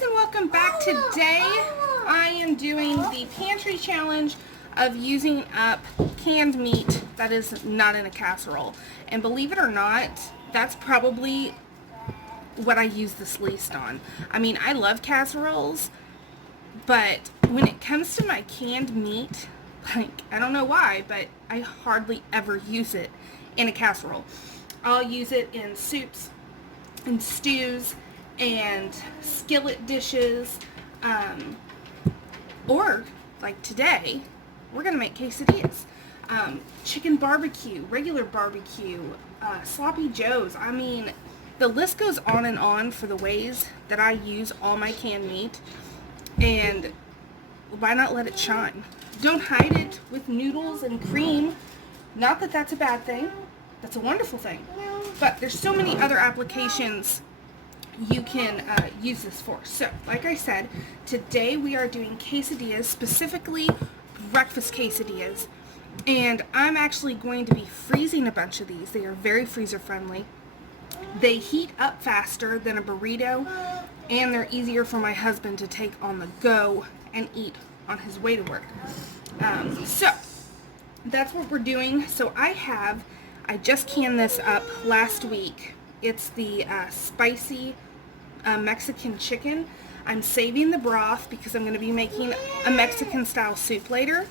guys, and welcome back. Today I am doing the pantry challenge of using up canned meat that is not in a casserole. And believe it or not, that's probably what I use this least on. I mean, I love casseroles, but when it comes to my canned meat, like, I don't know why, but I hardly ever use it in a casserole. I'll use it in soups and stews and skillet dishes, or like today we're gonna make quesadillas, chicken barbecue, regular barbecue, sloppy joes. I mean, the list goes on and on for the ways that I use all my canned meat, and why not let it shine? Don't hide it with noodles and cream. Not that that's a bad thing, that's a wonderful thing, but there's so many other applications you can use this for. So, like I said, today we are doing quesadillas, specifically breakfast quesadillas, and I'm actually going to be freezing a bunch of these. They are very freezer friendly. They heat up faster than a burrito, and they're easier for my husband to take on the go and eat on his way to work. So that's what we're doing. So I just canned this up last week. It's the spicy Mexican chicken. I'm saving the broth because I'm going to be making a Mexican style soup later.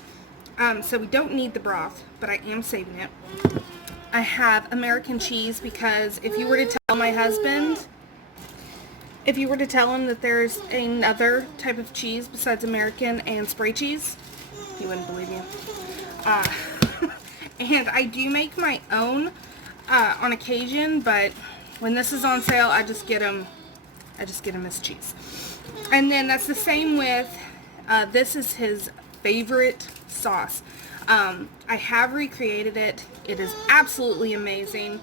So we don't need the broth, but I am saving it. I have American cheese because if you were to tell my husband, if you were to tell him that there's another type of cheese besides American and spray cheese, he wouldn't believe you. And I do make my own on occasion, but when this is on sale, I just get them as cheese. And then that's the same with, this is his favorite sauce. I have recreated it. It is absolutely amazing.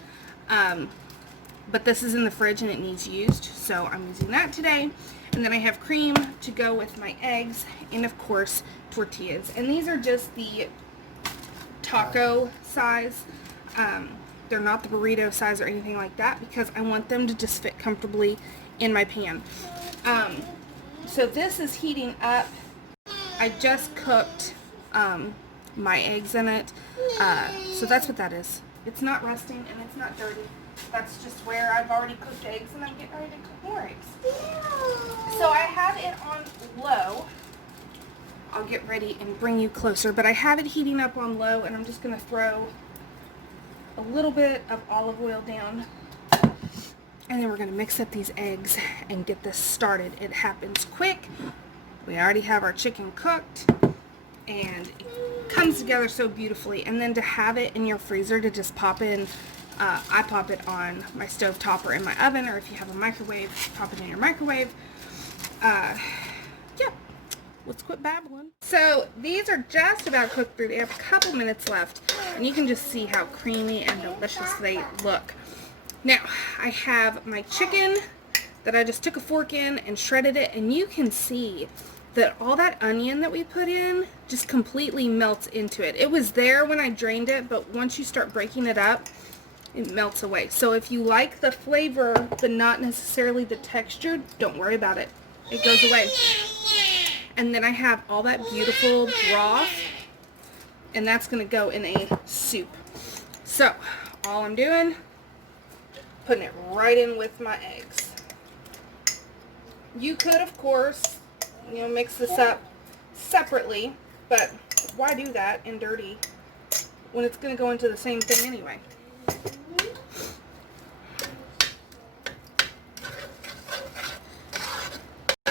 But this is in the fridge and it needs used, so I'm using that today. And then I have cream to go with my eggs, and of course tortillas. And these are just the taco size. They're not the burrito size or anything like that because I want them to just fit comfortably in my pan. So this is heating up. I just cooked my eggs in it. So that's what that is. It's not rusting and it's not dirty. That's just where I've already cooked eggs and I'm getting ready to cook more eggs. So I have it on low. I'll get ready and bring you closer, but I have it heating up on low, and I'm just going to throw a little bit of olive oil down, and then we're going to mix up these eggs and get this started. It happens quick. We already have our chicken cooked, and it comes together so beautifully. And then to have it in your freezer to just pop in, I pop it on my stove top or in my oven, or if you have a microwave, pop it in your microwave. Yeah. Let's quit babbling. So these are just about cooked through. They have a couple minutes left, and you can just see how creamy and delicious they look. Now, I have my chicken that I just took a fork in and shredded it, and you can see that all that onion that we put in just completely melts into it. It was there when I drained it, but once you start breaking it up, it melts away. So if you like the flavor, but not necessarily the texture, don't worry about it. It goes away. And then I have all that beautiful broth, and that's going to go in a soup. So, all I'm doing, putting it right in with my eggs. You could, of course, mix this up separately, but why do that in dirty when it's going to go into the same thing anyway?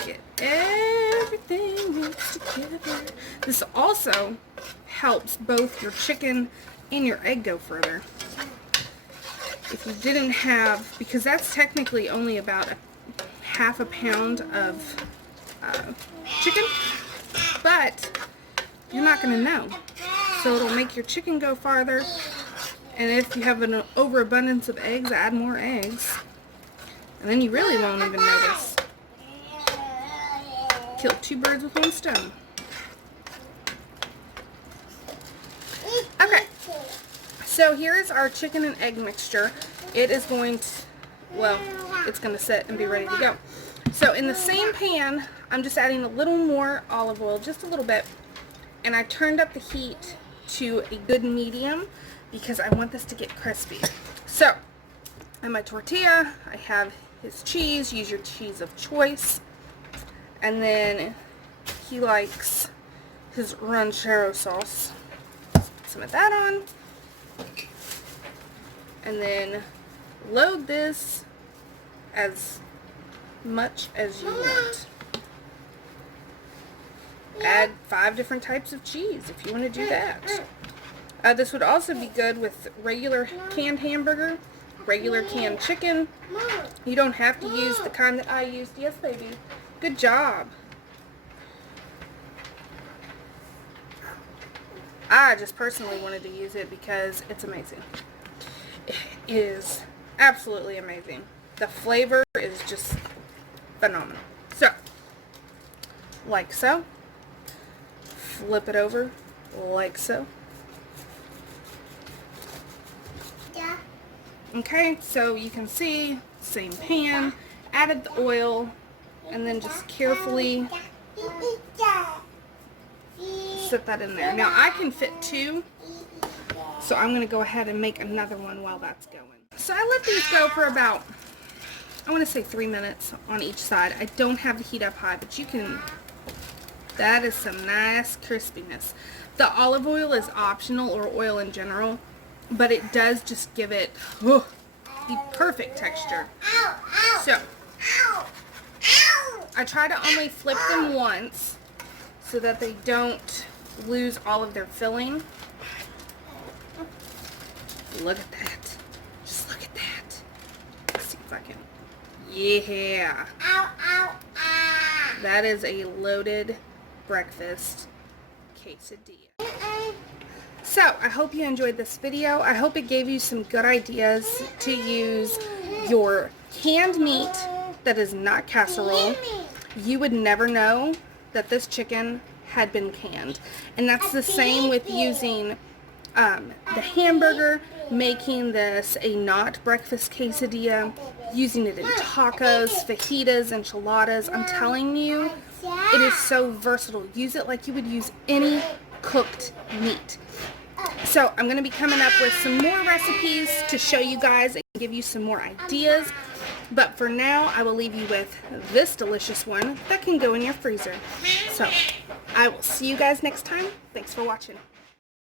Get everything mixed together. This also helps both your chicken and your egg go further. If you didn't have, because that's technically only about half a pound of chicken, but you're not going to know. So it'll make your chicken go farther. And if you have an overabundance of eggs, add more eggs. And then you really won't even notice. Kill two birds with one stone. Okay, so here is our chicken and egg mixture. It is going to, well, it's going to sit and be ready to go. So in the same pan, I'm just adding a little more olive oil, just a little bit. And I turned up the heat to a good medium because I want this to get crispy. So, on my tortilla, I have his cheese. Use your cheese of choice. And then he likes his ranchero sauce. Put some of that on. And then load this as much as you want. Add 5 different types of cheese if you want to do that. This would also be good with regular canned hamburger, regular canned chicken. You don't have to use the kind that I used. Yes, baby. Good job. I just personally wanted to use it because it's amazing. It is absolutely amazing. The flavor is just phenomenal. So, like so. Flip it over like so. Okay, so you can see, same pan, added the oil, and then just carefully set that in there. Now I can fit 2, so I'm going to go ahead and make another one while that's going. So I let these go for about, I want to say 3 minutes on each side. I don't have the heat up high, but you can, that is some nice crispiness. The olive oil is optional, or oil in general, but it does just give it the perfect texture. So, I try to only flip them once so that they don't lose all of their filling. Look at that. Just look at that. Let's see if I can. Yeah. That is a loaded breakfast quesadilla. So, I hope you enjoyed this video. I hope it gave you some good ideas to use your canned meat that is not casserole. You would never know that this chicken had been canned. And that's the same with using the hamburger, making this a not breakfast quesadilla, using it in tacos, fajitas, enchiladas. I'm telling you, it is so versatile. Use it like you would use any cooked meat. So I'm going to be coming up with some more recipes to show you guys and give you some more ideas. But for now, I will leave you with this delicious one that can go in your freezer. So I will see you guys next time. Thanks for watching.